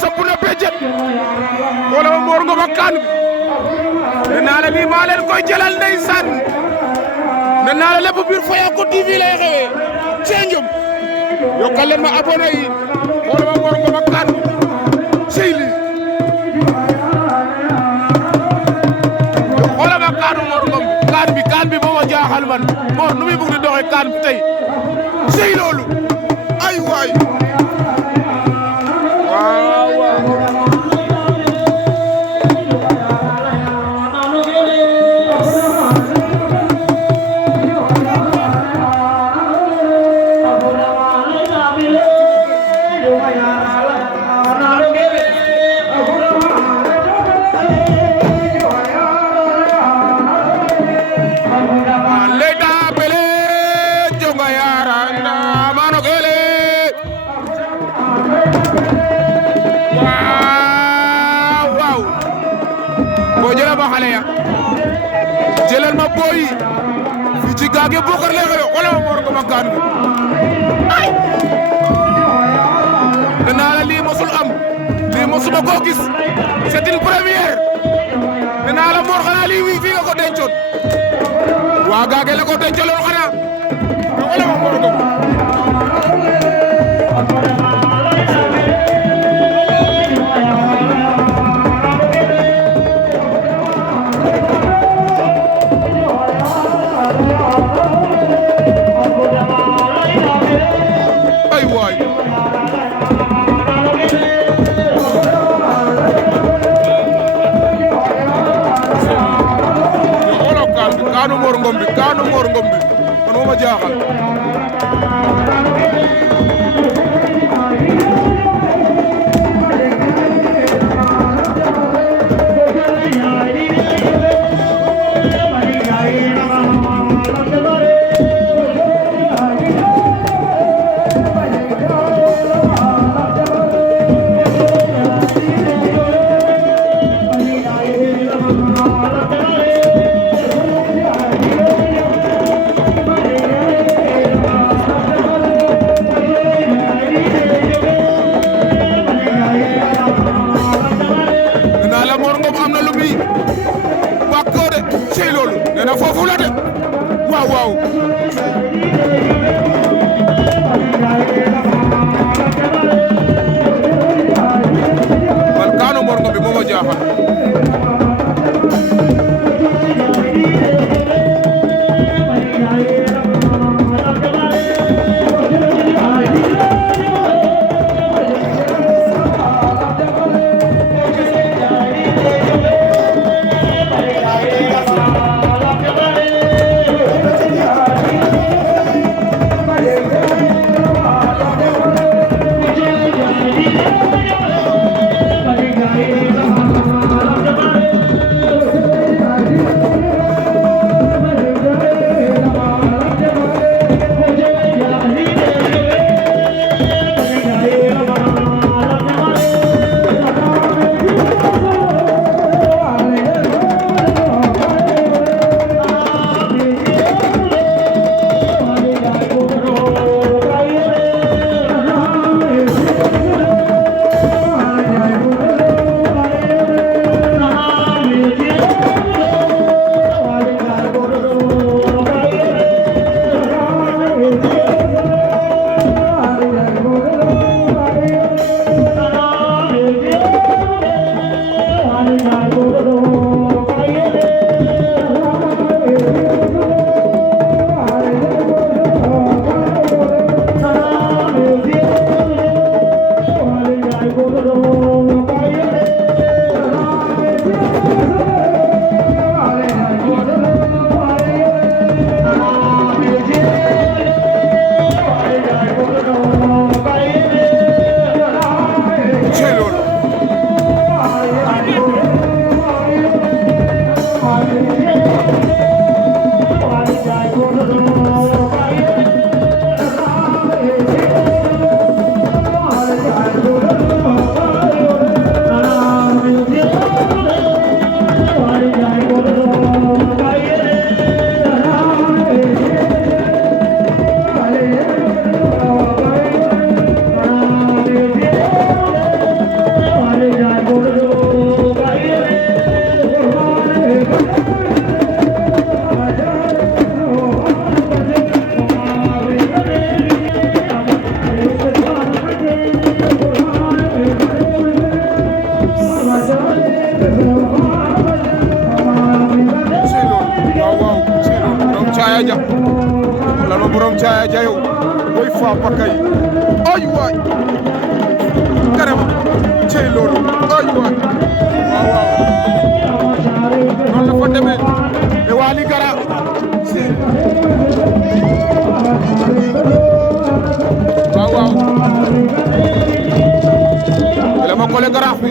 sampu na béjjën wala ma Mor Ngom ak kaan bi nee naa la lii maa leen koy jëlal ndeysaan nee naa la lépp biir Fayaco TV lay xewee Thiendiom yokkal leen ma abonné yi wala ma Mor Ngom ak kaan bi sey lii wala ma kaanu Mor Ngom kaan bi moo ma jaaxal man Mor nu muy bëgg di doxee kaan bi tey sey loolu ay waay waaw waaw jëlal ma boy fii ci gaage Bokar lay xew wala ma Mor Ngom ak kaan bi ay danaa la lii mosul am lii mosuma koo gis c'est une première danaa la Mor xanaa lii wii fii nga ko dencoon waa gaage la ko dencaloon xanaa wala ma Mor Ngom kaanu Mor Ngom bi Papa Kay ay waay karama cey loolu ay waay waaw noonu la fa demee e Waly Gara waaw dama kole Garaaf bi